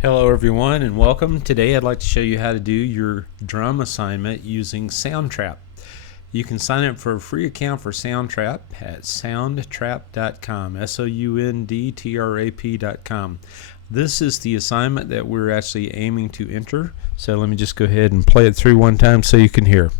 Hello everyone and welcome. Today I'd like to show you how to do your drum assignment using Soundtrap. You can sign up for a free account for Soundtrap at soundtrap.com, soundtrap.com. This is the assignment that we're actually aiming to enter. So let me just go ahead and play it through one time so you can hear.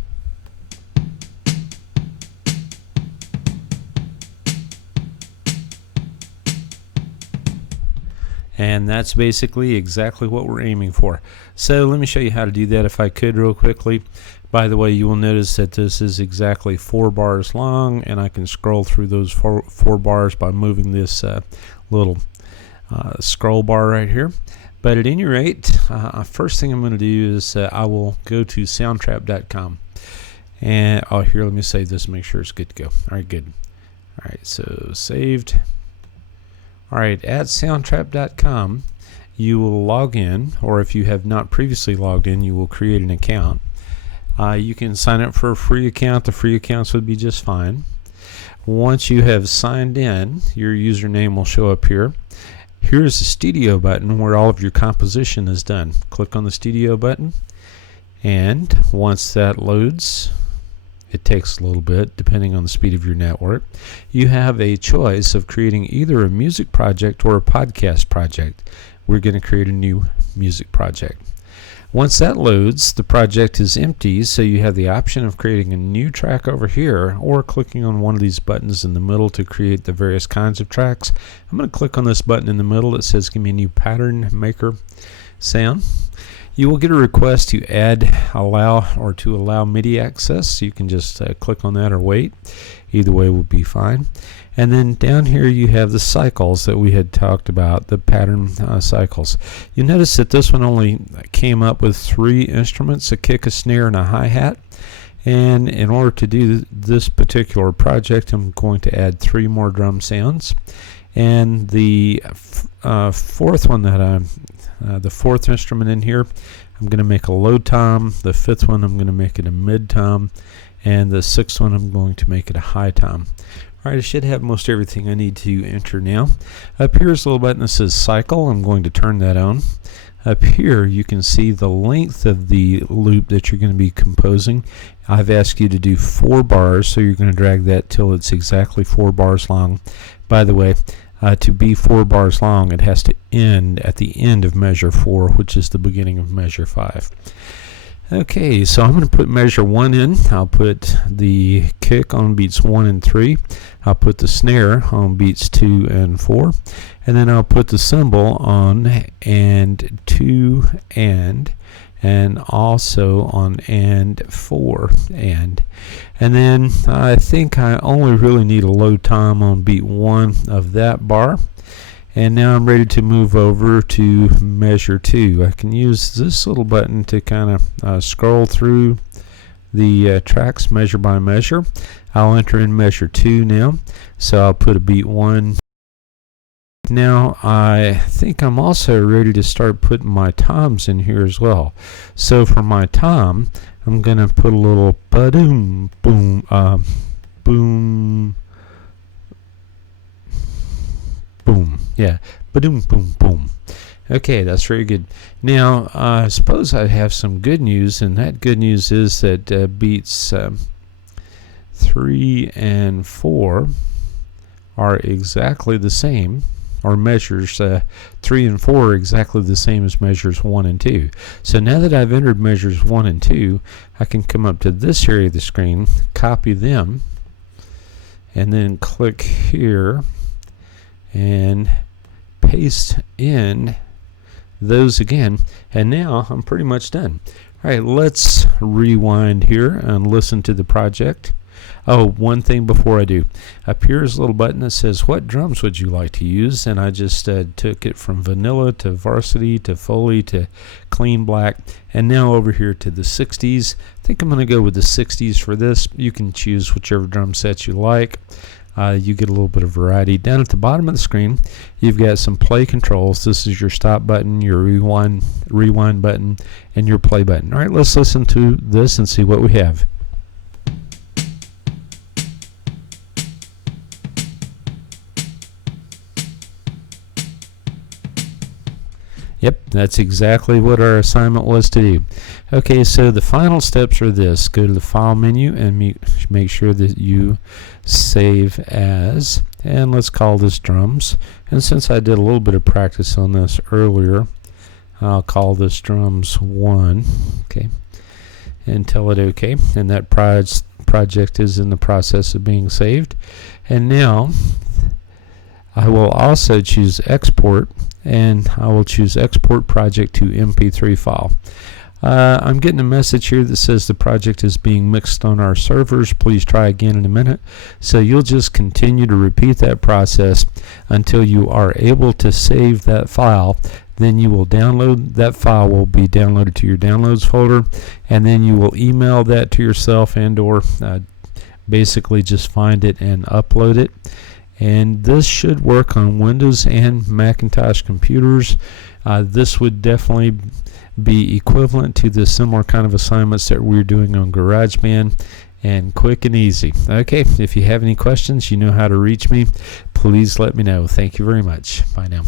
And that's basically exactly what we're aiming for. So let me show you how to do that if I could real quickly. By the way, you will notice that this is exactly 4 bars long, and I can scroll through those four bars by moving this little scroll bar right here. But at any rate, first thing I'm going to do is I will go to soundtrap.com. And here, let me save this and make sure it's good to go. All right, good. All right, so saved. Alright, at soundtrap.com you will log in, or if you have not previously logged in, you will create an account. You can sign up for a free account. The free accounts would be just fine. Once you have signed in, your username will show up here. Here's the studio button where all of your composition is done. Click on the studio button, and once that loads, it takes a little bit depending on the speed of your network, you have a choice of creating either a music project or a podcast project. We're going to create a new music project. Once that loads, the project is empty, so you have the option of creating a new track over here or clicking on one of these buttons in the middle to create the various kinds of tracks. I'm going to click on this button in the middle that says give me a new pattern maker sound. You will get a request to allow MIDI access. You can just click on that or wait. Either way will be fine. And then down here you have the cycles that we had talked about, the pattern cycles. You notice that this one only came up with 3 instruments, a kick, a snare, and a hi-hat. And in order to do this particular project, I'm going to add 3 more drum sounds. And the fourth one the 4th instrument in here, I'm going to make a low tom. The 5th one, I'm going to make it a mid tom. And the 6th one, I'm going to make it a high tom. Alright, I should have most everything I need to enter now. Up here is a little button that says cycle. I'm going to turn that on. Up here you can see the length of the loop that you're going to be composing. I've asked you to do 4 bars, so you're going to drag that till it's exactly 4 bars long. By the way, to be 4 bars long, it has to end at the end of measure 4, which is the beginning of measure 5. Okay, so I'm going to put measure 1 in. I'll put the kick on beats 1 and 3. I'll put the snare on beats 2 and 4. And then I'll put the cymbal on and 2 and also on and 4 and then I think I only really need a low tom on beat 1 of that bar. And now I'm ready to move over to measure 2. I can use this little button to kind of scroll through the tracks measure by measure. I'll enter in measure 2 now, so I'll put a beat 1. Now I think I'm also ready to start putting my toms in here as well. So for my tom, I'm going to put a little ba-doom, boom, boom, boom. Yeah, ba-doom, boom, boom. Okay, that's very good. Now, I suppose I have some good news, and that good news is that beats 3 and 4 are exactly the same, or measures 3 and 4 are exactly the same as measures 1 and 2. So now that I've entered measures 1 and 2, I can come up to this area of the screen, copy them, and then click here and paste in those again, and now I'm pretty much done. Alright, let's rewind here and listen to the project. Oh, one thing before I do. Up here is a little button that says what drums would you like to use, and I just took it from vanilla to varsity to Foley to clean black, and now over here to the 60s. I think I'm going to go with the 60s for this. You can choose whichever drum set you like. You get a little bit of variety. Down at the bottom of the screen, you've got some play controls. This is your stop button, your rewind button, and your play button. All right, let's listen to this and see what we have. Yep, that's exactly what our assignment was to do. Okay, so the final steps are this. Go to the File menu and make sure that you save as, and let's call this drums. And since I did a little bit of practice on this earlier, I'll call this drums 1. Okay, and tell it OK. And that project is in the process of being saved. And now I will also choose export, and I will choose export project to MP3 file. I'm getting a message here that says the project is being mixed on our servers. Please try again in a minute. So you'll just continue to repeat that process until you are able to save that file. Then you will download that file, will be downloaded to your downloads folder, and then you will email that to yourself and or basically just find it and upload it. And this should work on Windows and Macintosh computers. This would definitely be equivalent to the similar kind of assignments that we're doing on GarageBand, and quick and easy. Okay, if you have any questions, you know how to reach me. Please let me know. Thank you very much. Bye now.